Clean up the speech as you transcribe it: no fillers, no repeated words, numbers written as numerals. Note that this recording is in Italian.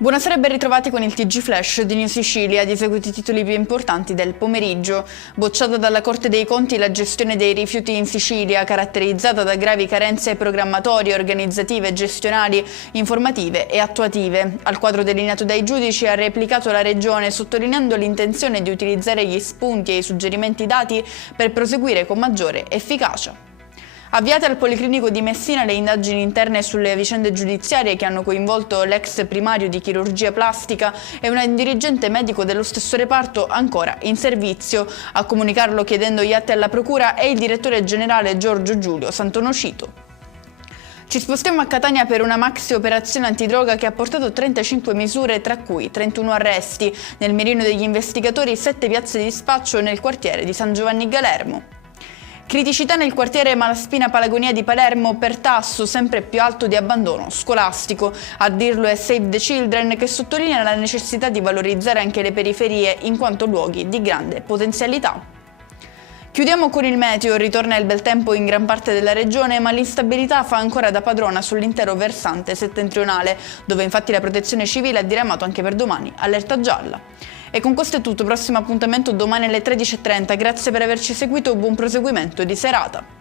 Buonasera e ben ritrovati con il TG Flash di New Sicilia. Di seguito i titoli più importanti del pomeriggio. Bocciata dalla Corte dei Conti la gestione dei rifiuti in Sicilia, caratterizzata da gravi carenze programmatorie, organizzative, gestionali, informative e attuative. Al quadro delineato dai giudici ha replicato la Regione, sottolineando l'intenzione di utilizzare gli spunti e i suggerimenti dati per proseguire con maggiore efficacia. Avviate al Policlinico di Messina le indagini interne sulle vicende giudiziarie che hanno coinvolto l'ex primario di chirurgia plastica e un dirigente medico dello stesso reparto ancora in servizio. A comunicarlo chiedendo gli atti alla procura è il direttore generale Giorgio Giulio Santonocito. Ci spostiamo a Catania per una maxi operazione antidroga che ha portato 35 misure, tra cui 31 arresti. Nel mirino degli investigatori 7 piazze di spaccio nel quartiere di San Giovanni Galermo. Criticità nel quartiere Malaspina Palagonia di Palermo per tasso sempre più alto di abbandono scolastico. A dirlo è Save the Children, che sottolinea la necessità di valorizzare anche le periferie in quanto luoghi di grande potenzialità. Chiudiamo con il meteo. Ritorna il bel tempo in gran parte della regione, ma l'instabilità fa ancora da padrona sull'intero versante settentrionale, dove infatti la Protezione Civile ha diramato anche per domani allerta gialla. E con questo è tutto, prossimo appuntamento domani alle 13:30. Grazie per averci seguito, buon proseguimento di serata.